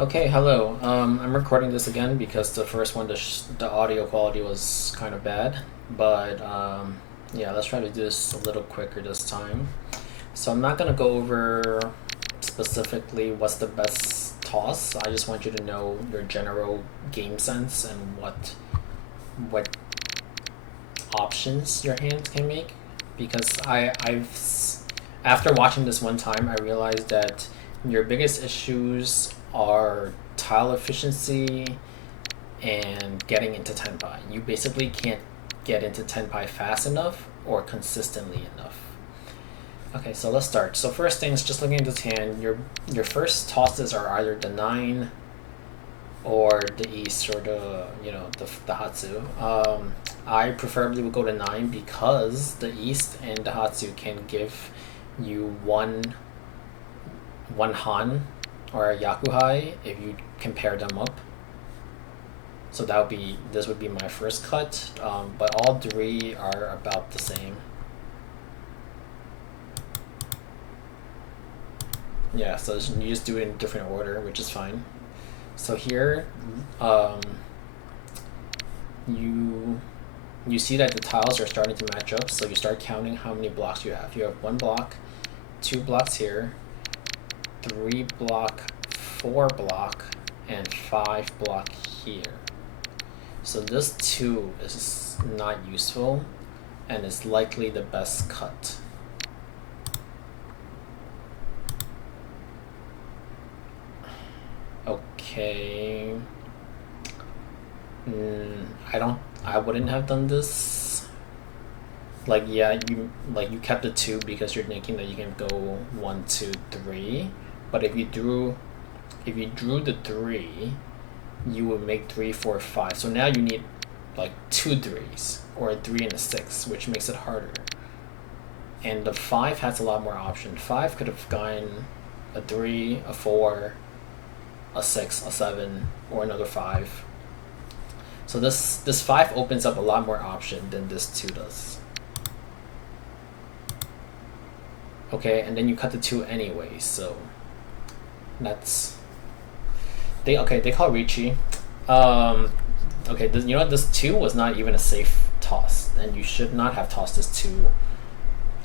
Okay, hello. I'm recording this again because the first one, the audio quality was kind of bad. But yeah, let's try to do this a little quicker this time. So I'm not going to go over specifically what's the best toss. I just want you to know your general game sense and what options your hands can make. Because after watching this one time, I realized that your biggest issues are tile efficiency and getting into tenpai. You basically can't get into tenpai fast enough or consistently enough. Okay, so let's start. So first things, just looking at this hand, your first tosses are either the 9 or the east or the Hatsu. I preferably would go to 9 because the east and the Hatsu can give you one Han or a Yakuhai if you compare them up. So this would be my first cut, but all three are about the same. Yeah, so you just do it in different order, which is fine. So here, you see that the tiles are starting to match up, so you start counting how many blocks you have. You have 1 block, 2 blocks here, 3 block, 4 block, and 5 block here. So this 2 is not useful and is likely the best cut. Okay. I wouldn't have done this. Like, yeah, you kept the 2 because you're thinking that you can go 1, 2, 3. But if you drew the 3, you would make 3, 4, 5. So now you need like 2 3s or a 3 and a 6, which makes it harder. And the 5 has a lot more options. 5 could have gone a 3, a 4, a 6, a 7, or another 5. So this 5 opens up a lot more option than this 2 does. Okay, and then you cut the 2 anyway, so that's they call Ricci. Okay, you know what, this 2 was not even a safe toss, and you should not have tossed this 2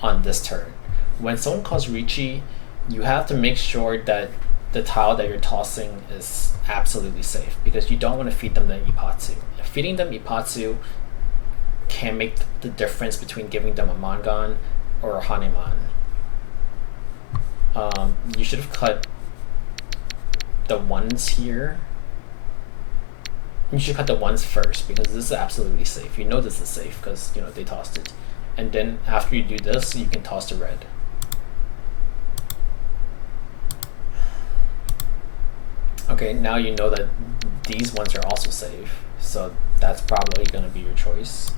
on this turn. When someone calls Ricci, you have to make sure that the tile that you're tossing is absolutely safe, because you don't want to feed them the Ipatsu. Feeding them Ipatsu can make the difference between giving them a Mangan or a Haneman. You should have cut the 1s here. You should cut the 1s first, because this is absolutely safe. You know this is safe because they tossed it. And then after you do this, you can toss the red. Okay, now you know that these ones are also safe, so that's probably going to be your choice.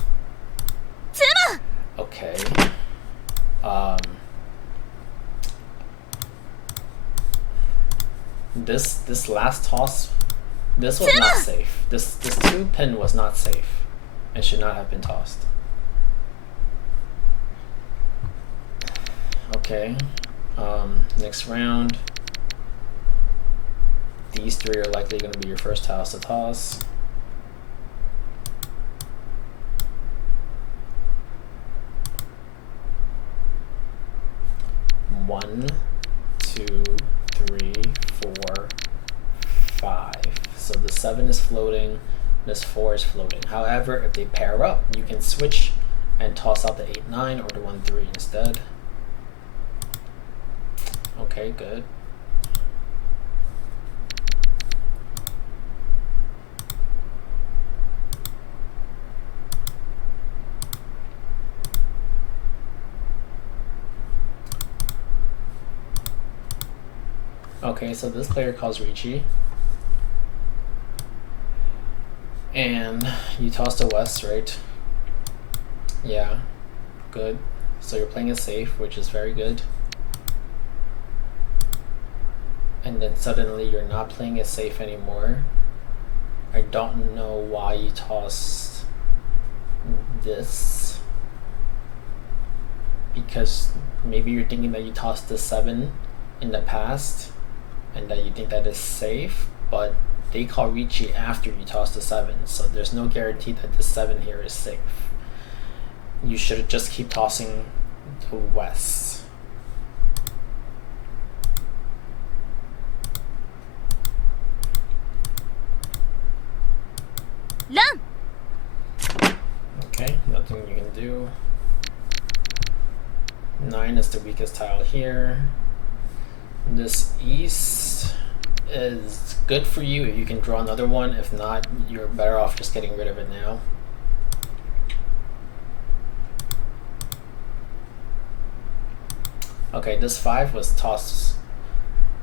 Okay. This last toss, this was not safe. This 2 pin was not safe and should not have been tossed. Okay. Next round. These 3 are likely going to be your first tiles to toss. One, 2, 3, 4, 5. So the 7 is floating, this 4 is floating. However, if they pair up, you can switch and toss out the 8, 9 or the 1, 3 instead. Okay, good. Okay, so this player calls Ricci. And you toss the west, right? Yeah, good. So you're playing it safe, which is very good. And then suddenly you're not playing it safe anymore. I don't know why you tossed this. Because maybe you're thinking that you tossed the 7 in the past and that you think that is safe, but they call Ricci after you toss the 7, so there's no guarantee that the 7 here is safe. You should just keep tossing the west. Run! Okay, nothing you can do. 9 is the weakest tile here. This east is good for you if you can draw another one. If not, you're better off just getting rid of it now. Okay, this 5 was tossed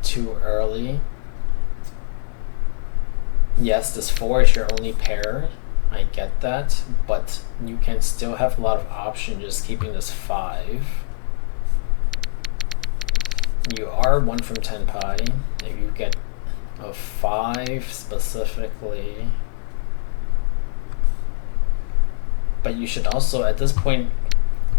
too early. Yes, this 4 is your only pair. I get that, but you can still have a lot of options just keeping this 5. You are 1 from 10 pi. If you get a 5 specifically. But you should also, at this point,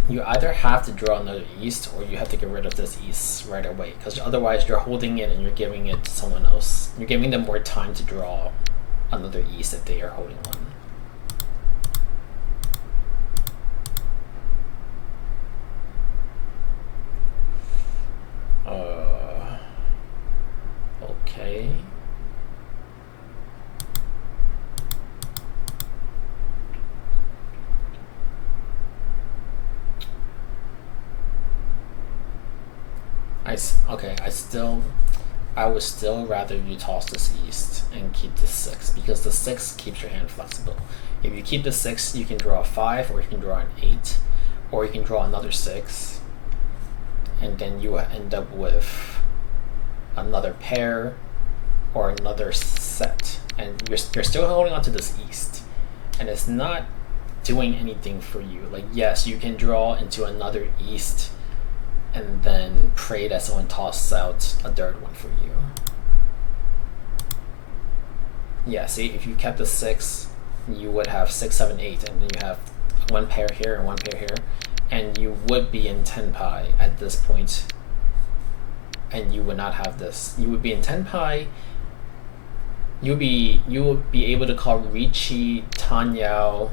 you either have to draw another east or you have to get rid of this east right away, because otherwise you're holding it and you're giving it to someone else. You're giving them more time to draw another east if they are holding one. Okay. I would still rather you toss this east and keep the 6, because the 6 keeps your hand flexible. If you keep the 6, you can draw a 5, or you can draw an 8, or you can draw another 6, and then you end up with another pair or another set, and you're still holding on to this east, and it's not doing anything for you. Like, yes, you can draw into another east and then pray that someone tosses out a third one for you. Yeah, see, if you kept the 6, you would have 6, 7, 8, and then you have one pair here and one pair here, and you would be in 10 pi at this point, and you would not have this. You would be in 10 pi. You would be able to call Ricci, Tanyao,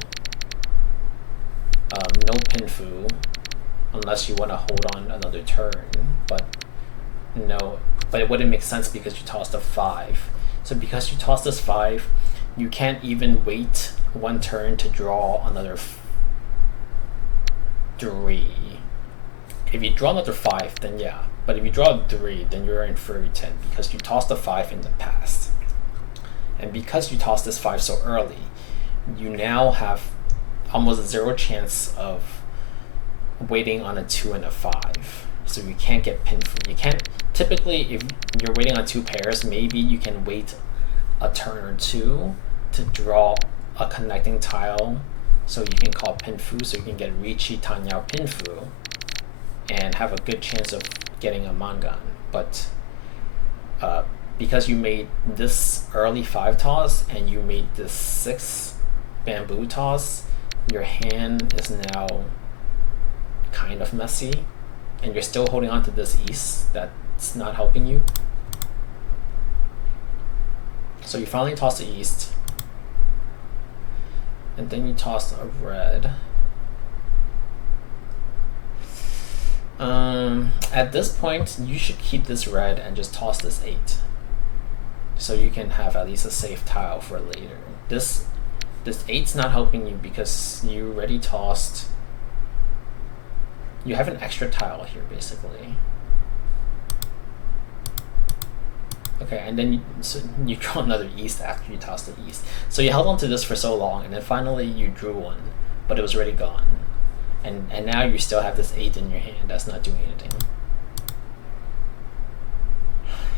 no Pinfu, unless you want to hold on another turn, but no, but it wouldn't make sense because you tossed a 5. So because you tossed this 5, you can't even wait one turn to draw another 3. If you draw another 5, then yeah, but if you draw a 3, then you're in furry 10 because you tossed a 5 in the past. And because you tossed this 5 so early, you now have almost 0 chance of waiting on a 2 and a 5, so you can't get pinned. You can't, typically if you're waiting on 2 pairs, maybe you can wait a turn or 2 to draw a connecting tile, so you can call Pinfu, so you can get Ricci, Tanyao, Pinfu, and have a good chance of getting a Mangan. But because you made this early 5 toss and you made this 6 bamboo toss, your hand is now kind of messy, and you're still holding on to this east that's not helping you. So you finally toss the east, and then you toss a red. At this point, you should keep this red and just toss this 8, so you can have at least a safe tile for later. This 8's not helping you because you already tossed. You have an extra tile here, basically. Okay, and then you draw another east after you toss the east. So you held on to this for so long, and then finally you drew one, but it was already gone. And now you still have this 8 in your hand that's not doing anything.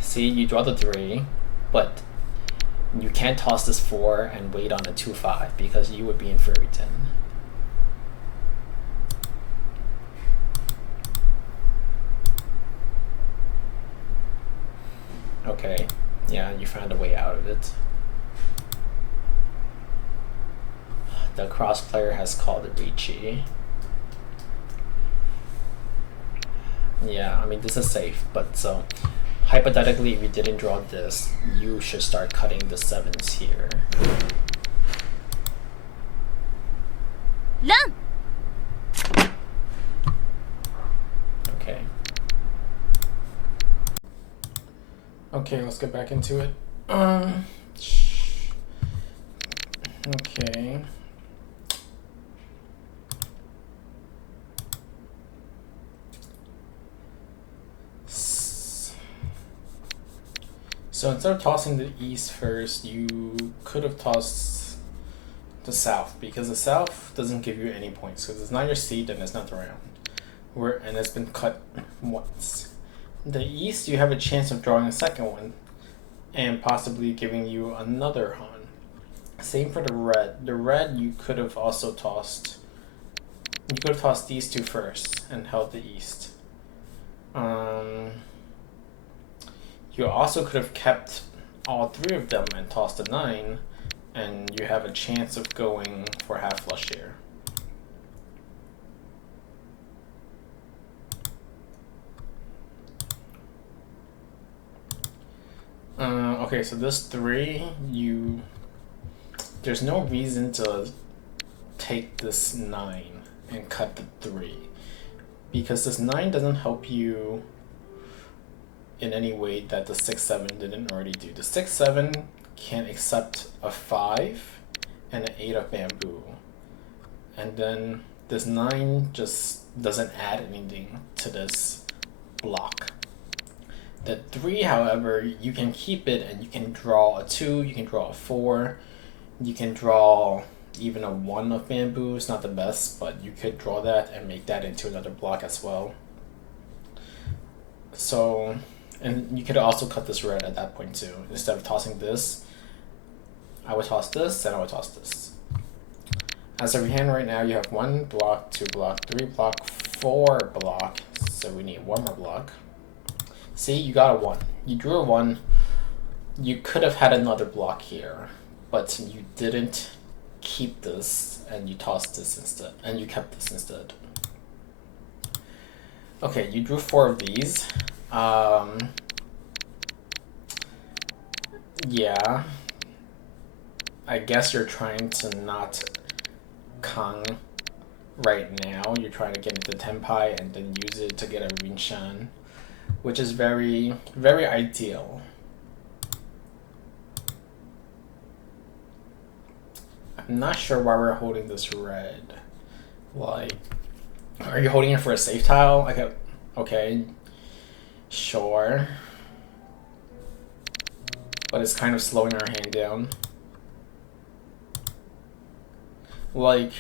See, you draw the 3, but you can't toss this 4 and wait on a 2-5 because you would be in furry 10. Okay, yeah, you found a way out of it. The cross player has called it Ricci. Yeah, I mean, this is safe, but so hypothetically, if you didn't draw this, you should start cutting the 7s here. Run! Okay. Okay, let's get back into it. Okay. So instead of tossing the east first, you could have tossed the south, because the south doesn't give you any points because it's not your seed and it's not the round. And it's been cut once. The east, you have a chance of drawing a second one and possibly giving you another Han. Same for the red. The red, you could have also tossed. You could have tossed these two first and held the east. You also could have kept all 3 of them and tossed a 9, and you have a chance of going for half flush here. Okay, so this 3, there's no reason to take this 9 and cut the 3, because this 9 doesn't help you in any way that the 6-7 didn't already do. The 6-7 can accept a 5 and an 8 of bamboo, and then this 9 just doesn't add anything to this block. The 3, however, you can keep it and you can draw a 2, you can draw a 4, you can draw even a 1 of bamboo. It's not the best, but you could draw that and make that into another block as well. So, and you could also cut this red at that point too. Instead of tossing this, I would toss this and I would toss this. As of your hand right now, you have 1 block, 2 block, 3 block, 4 block. So we need 1 more block. See, you got a 1. You drew a 1. You could have had another block here, but you didn't keep this and you tossed this instead, and you kept this instead. Okay, you drew 4 of these. Yeah. I guess you're trying to not Kang right now. You're trying to get into Tenpai and then use it to get a Rinshan, which is very, very ideal. I'm not sure why we're holding this red. Like, are you holding it for a safe tile? Okay, sure. But it's kind of slowing our hand down. Like,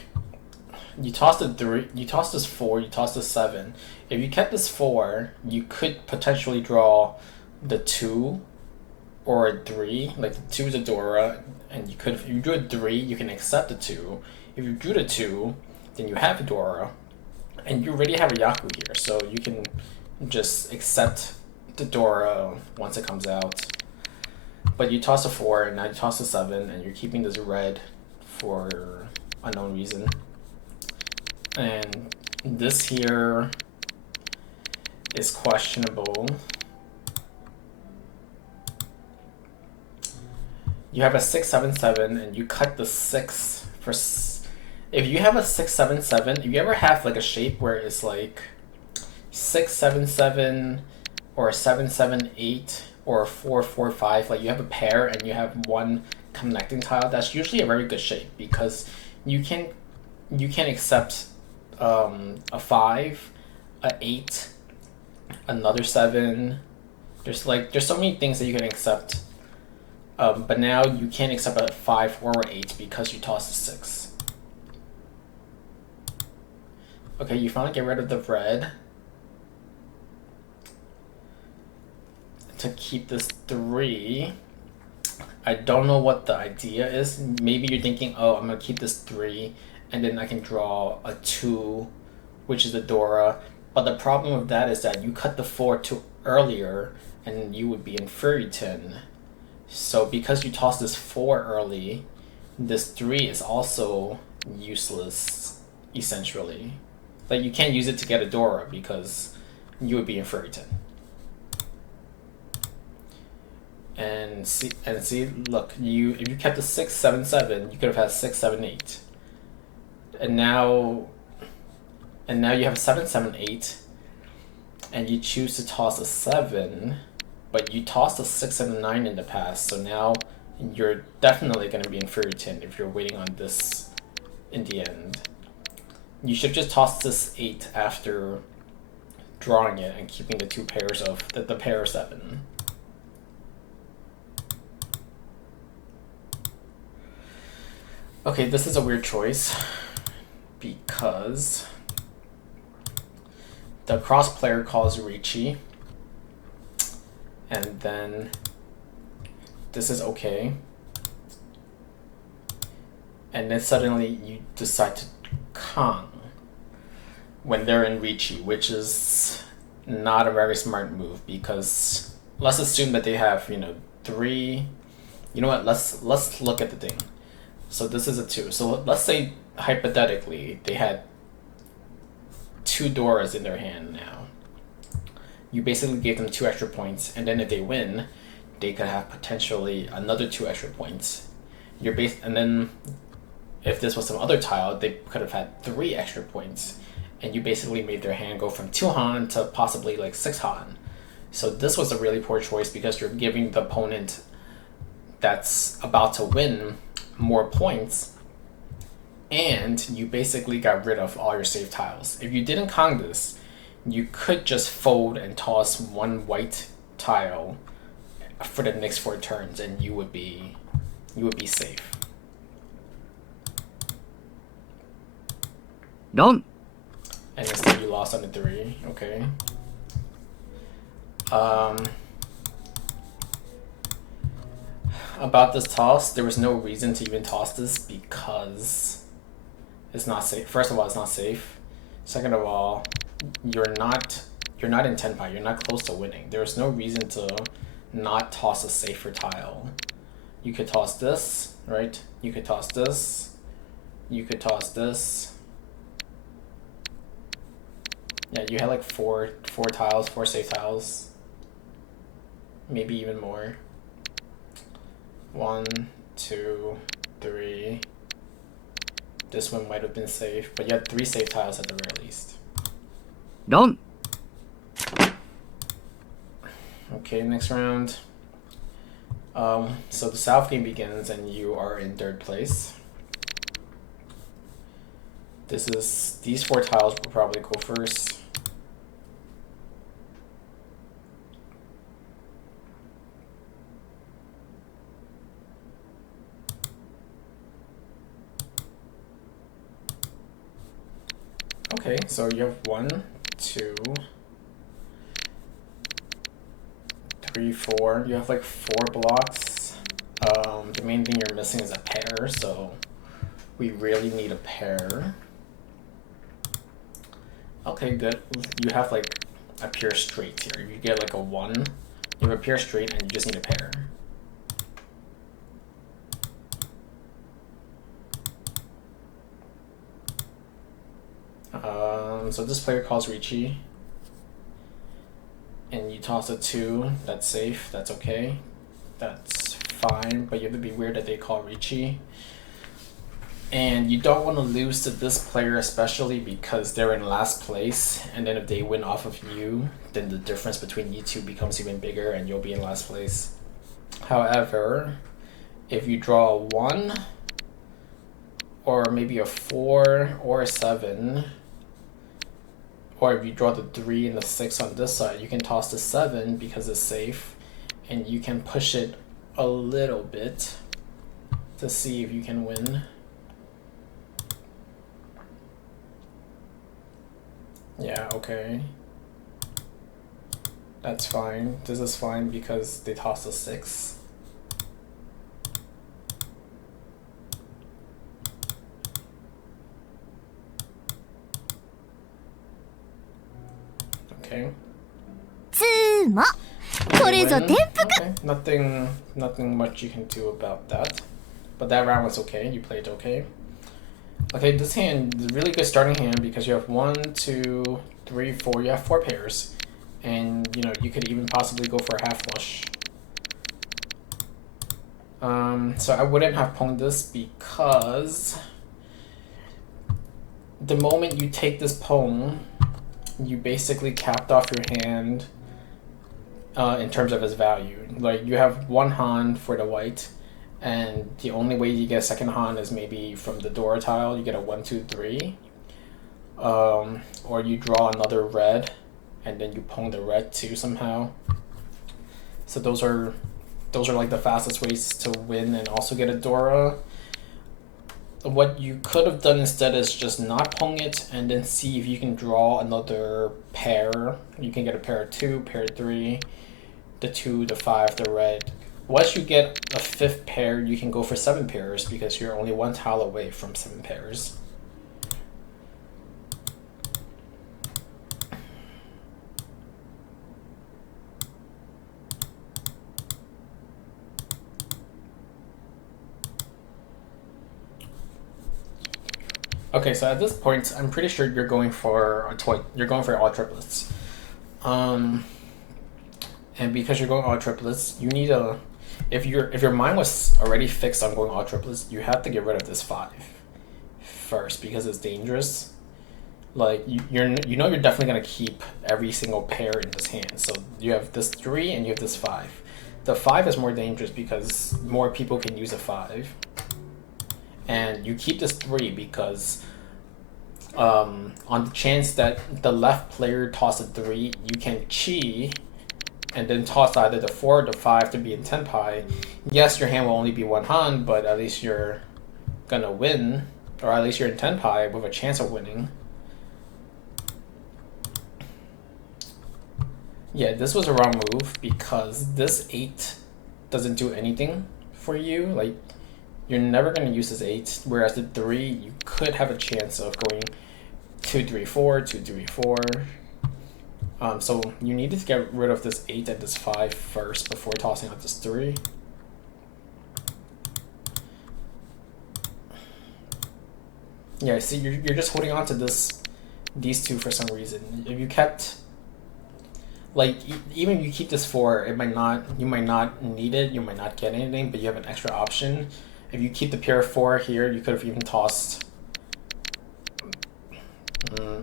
you tossed a 3, you tossed this 4, you tossed this 7. If you kept this 4, you could potentially draw the 2 or a 3. Like, the 2 is a Dora, and you could, if you drew a 3, you can accept the 2. If you drew the 2, then you have a Dora, and you already have a Yaku here, so you can just accept the Dora once it comes out. But you toss a 4, and now you toss a 7, and you're keeping this red for unknown reason. And this here is questionable. You have a 6-7-7, and you cut the 6 for. If you have a 6-7-7, if you ever have like a shape where it's like 6-7-7 or 7-7-8 or 4-4-5, like you have a pair and you have 1 connecting tile, that's usually a very good shape because you can accept a 5, a 8, another 7. There's so many things that you can accept. But now you can't accept a 5 or an 8 because you tossed a 6. Okay, you finally get rid of the red to keep this 3. I don't know what the idea is. Maybe you're thinking, oh, I'm gonna keep this 3 and then I can draw a 2, which is a Dora. But the problem with that is that you cut the 4 too earlier and you would be in Furry 10. So because you tossed this 4 early, this 3 is also useless, essentially. Like, you can't use it to get a Dora because you would be in Furry 10. And see, look, if you kept the 6, 7, 7, you could have had 6, 7, 8. And now you have 7, 7, 8, and you choose to toss a 7, but you tossed a 6 and a 9 in the past, so now you're definitely going to be inferior to him if you're waiting on this in the end. You should just toss this 8 after drawing it and keeping the 2 pairs of the pair 7. Okay, this is a weird choice because the cross player calls Ricci, and then this is okay, and then suddenly you decide to Kang when they're in Ricci, which is not a very smart move because let's assume that they have 3. You know what? Let's look at the thing. So this is a 2. So let's say hypothetically they had 2 Doras in their hand now. You basically gave them 2 extra points, and then if they win, they could have potentially another 2 extra points. And then if this was some other tile, they could have had 3 extra points, and you basically made their hand go from 2 Han to possibly like 6 Han. So this was a really poor choice because you're giving the opponent that's about to win more points, and you basically got rid of all your safe tiles. If you didn't Kang this, you could just fold and toss 1 white tile for the next 4 turns, and you would be safe. Done. And instead you lost on the 3. Okay. About this toss, there was no reason to even toss this because it's not safe. First of all, it's not safe. Second of all, you're not in Tenpai. You're not close to winning. There's no reason to not toss a safer tile. You could toss this, right? You could toss this. You could toss this. Yeah, you had like four tiles, 4 safe tiles. Maybe even more. 1, 2, 3. This one might have been safe, but you had 3 safe tiles at the very least. Done. Okay, next round. So the South game begins and you are in 3rd place. These 4 tiles will probably go first. Okay, so you have 1, 2, 3, 4. You have like 4 blocks. The main thing you're missing is a pair, so we really need a pair. Okay, good. You have like a pure straight here. You get like a 1. You have a pure straight and you just need a pair. So this player calls Ricci, and you toss a 2. That's safe. That's okay. That's fine. But you have to be weird that they call Ricci, and you don't want to lose to this player, especially because they're in last place. And then if they win off of you, then the difference between you two becomes even bigger, and you'll be in last place. However, if you draw a 1, or maybe a 4 or a 7. Or if you draw the 3 and the 6 on this side, you can toss the 7 because it's safe, and you can push it a little bit to see if you can win. Yeah, okay. That's fine. This is fine because they tossed a 6. Okay. Okay. Nothing much you can do about that. But that round was okay. You played okay. Okay, this hand is a really good starting hand because you have 1, 2, 3, 4. You have 4 pairs, and you could even possibly go for a half flush. So I wouldn't have pwned this because the moment you take this pwn, you basically capped off your hand in terms of its value. Like, you have one Han for the white, and the only way you get a second Han is maybe from the Dora tile. You get a 1, 2, 3. Or you draw another red, and then you pwn the red too somehow. So those are like the fastest ways to win and also get a Dora. What you could have done instead is just not pwn it and then see if you can draw another pair. You can get a pair of 2, pair of 3, the 2, the 5, the red. Once you get a 5th pair, you can go for 7 pairs because you're only 1 tile away from 7 pairs. Okay, so at this point, I'm pretty sure you're going for all triplets. And because you're going all triplets, you need a if your mind was already fixed on going all triplets, you have to get rid of this 5 first because it's dangerous. Like, you're definitely gonna keep every single pair in this hand. So you have this 3 and you have this 5. The 5 is more dangerous because more people can use a 5. And you keep this 3 because on the chance that the left player tosses a 3, you can chi and then toss either the 4 or the 5 to be in 10 pi. Yes, your hand will only be 1 Han, but at least you're gonna win, or at least you're in 10 pi with a chance of winning. Yeah, this was a wrong move because this 8 doesn't do anything for you. Like, you're never going to use this 8, whereas the 3, you could have a chance of going 2, 3, 4, 2, 3, 4. So you needed to get rid of this 8 and this 5 first before tossing out this 3. Yeah, see, you're just holding on to these 2 for some reason. If you kept, like, even if you keep this 4, you might not need it, you might not get anything, but you have an extra option. If you keep the pair 4 here, you could have even tossed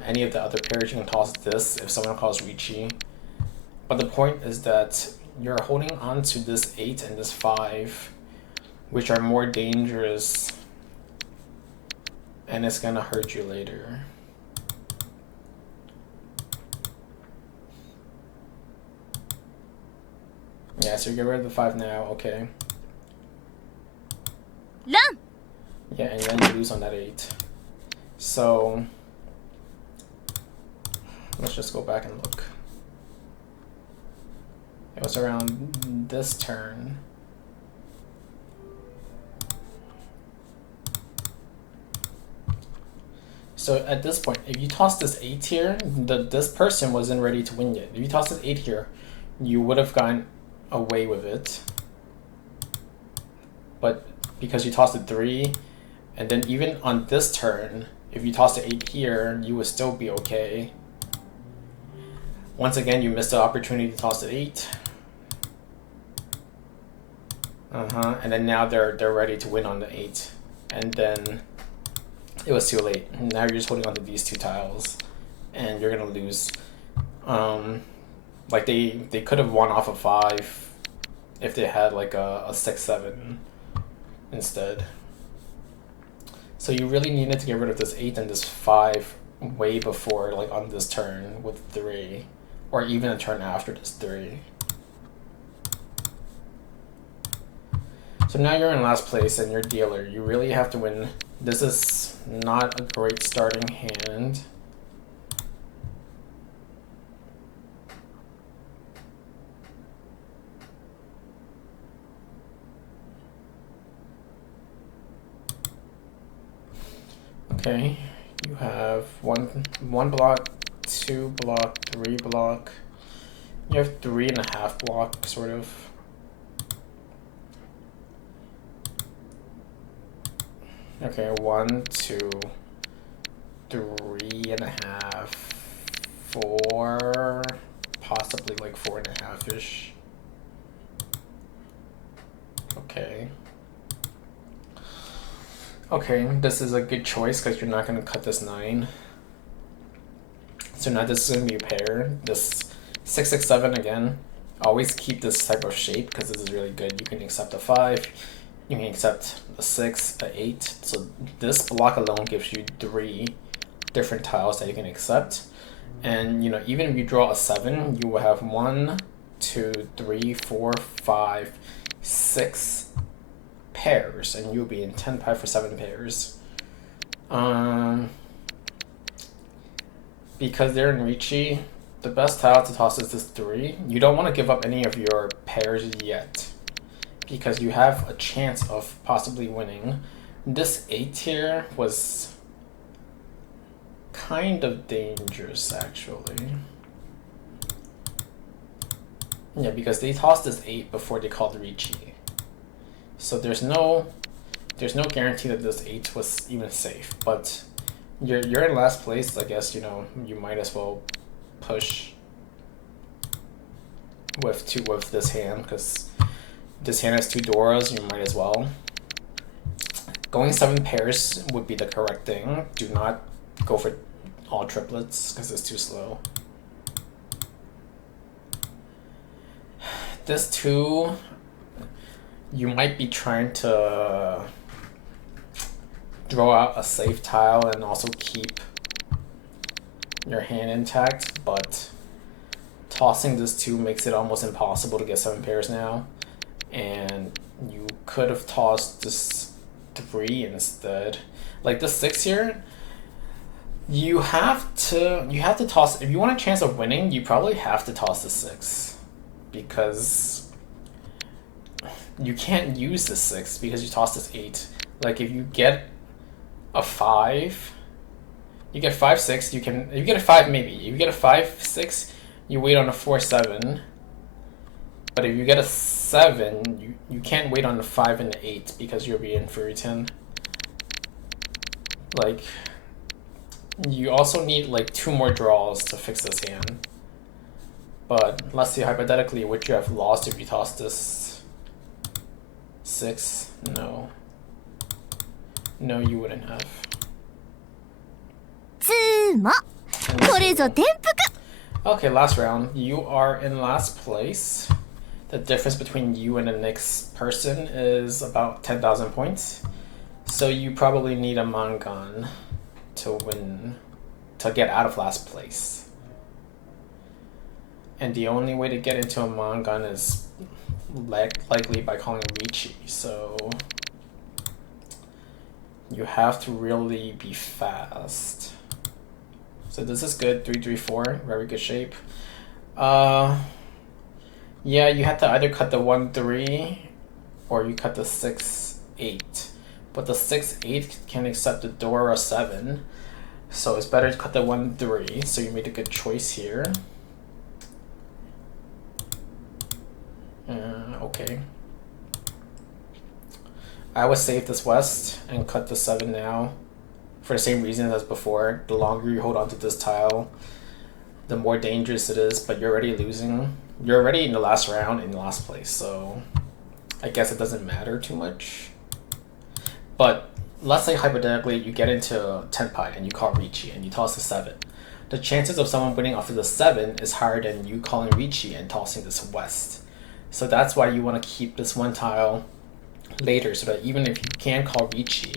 any of the other pairs. You can toss this if someone calls Ricci. But the point is that you're holding on to this 8 and this 5, which are more dangerous, and it's gonna hurt you later. Yeah, so you get rid of the 5 now, okay. Run! Yeah, and then you lose on that 8. So let's just go back and look. It was around this turn. So at this point, if you toss this 8 here, this person wasn't ready to win yet. If you toss this 8 here, you would have gone away with it. But because you tossed a 3, and then even on this turn, if you tossed an 8 here, you would still be okay. Once again, you missed the opportunity to toss the 8. And then now they're ready to win on the 8. And then it was too late. Now you're just holding on to these 2 tiles, and you're gonna lose. Like, they could have won off a 5 if they had like a 6-7 instead. So you really needed to get rid of this 8 and this 5 way before, like, on this turn with 3, or even a turn after this 3. So now you're in last place and you're dealer. You really have to win. This is not a great starting hand. Okay, you have one block, 2 block, 3 block. You have 3.5 block, sort of. Okay, 1, 2, 3.5, 4, possibly like 4.5-ish. Okay. Okay, this is a good choice because you're not going to cut this 9. So now this is going to be a pair. This 667 again. Always keep this type of shape because this is really good. You can accept a 5. You can accept a 6, a 8. So this block alone gives you 3 different tiles that you can accept. And even if you draw a 7, you will have 1, 2, 3, 4, 5, 6 pairs, and you'll be in 10 pi for 7 pairs. Because they're in Ricci, the best tile to toss is this 3. You don't want to give up any of your pairs yet, because you have a chance of possibly winning. This 8 here was kind of dangerous, actually. Yeah, because they tossed this 8 before they called Ricci. So there's no guarantee that this 8 was even safe, but you're in last place. I guess you might as well push with this hand, because this hand has 2 Doras. You might as well. Going 7 pairs would be the correct thing. Do not go for all triplets because it's too slow. This 2, you might be trying to draw out a safe tile and also keep your hand intact, but tossing this 2 makes it almost impossible to get 7 pairs now. And you could have tossed this 3 instead. Like this 6 here, you have to toss. If you want a chance of winning, you probably have to toss the 6, because you can't use the 6 because you tossed this 8. Like if you get a 5, you get 5, 6. You get a 5 maybe. If you get a 5, 6, you wait on a 4, 7. But if you get a 7, you can't wait on the 5 and the 8 because you'll be in Fury 10. Like, you also need like 2 more draws to fix this hand. But let's see, hypothetically, would you have lost if you tossed this 6? No. No, you wouldn't have. Okay, last round. You are in last place. The difference between you and the next person is about 10,000 points. So you probably need a Mangan to win, to get out of last place. And the only way to get into a Mangan is likely by calling Ricci. So you have to really be fast. So this is good. 3, 3, 4, very good shape. Yeah, you have to either cut the 1, 3, or you cut the 6, 8. But the 6, 8 can accept the Dora 7, so it's better to cut the 1, 3. So you made a good choice here. Okay. I would save this West and cut the 7 now, for the same reason as before. The longer you hold on to this tile, the more dangerous it is, but you're already losing. You're already in the last round in last place, so I guess it doesn't matter too much. But let's say hypothetically you get into 10 pi and you call Ricci and you toss the 7. The chances of someone winning off of the 7 is higher than you calling Ricci and tossing this West. So that's why you want to keep this one tile later, so that even if you can call Ricci,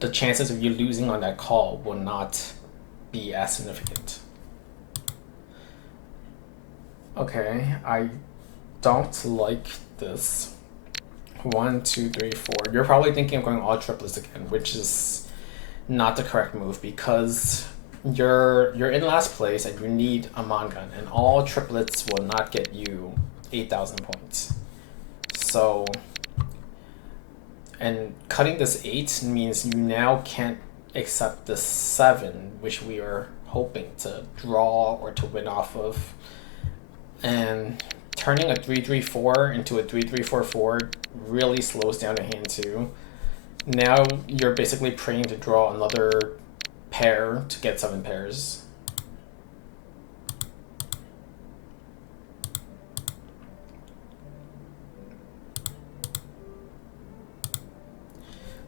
the chances of you losing on that call will not be as significant. Okay, I don't like this. 1, 2, 3, 4. You're probably thinking of going all triplets again, which is not the correct move, because you're in last place and you need a Mangan, and all triplets will not get you 8,000 points. So, and cutting this 8 means you now can't accept the 7, which we are hoping to draw or to win off of. And turning a 3-3-4 into a 3-3-4-4 really slows down the hand too. Now you're basically praying to draw another pair to get 7 pairs.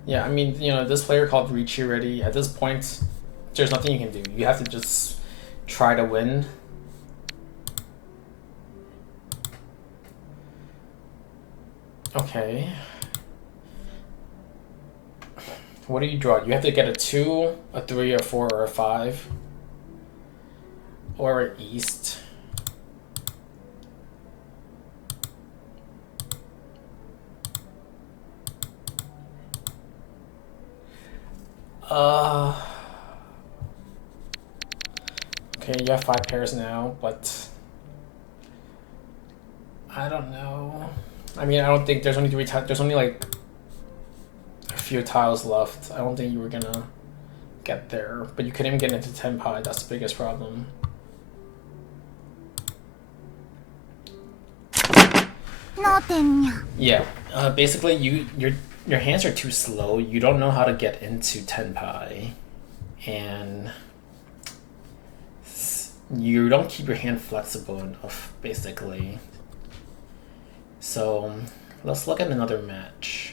Yeah, I mean, this player called Ricci already. At this point, there's nothing you can do. You have to just try to win. Okay. What do you draw? You have to get a 2, a 3, a 4, or a 5. Or an east. Okay, you have 5 pairs now, but I don't know. I mean, I don't think there's only 3 tiles. There's only like a few tiles left. I don't think you were gonna get there, but you couldn't even get into Tenpai. That's the biggest problem. Yeah, basically your hands are too slow. You don't know how to get into Tenpai, and you don't keep your hand flexible enough, basically. So let's look at another match.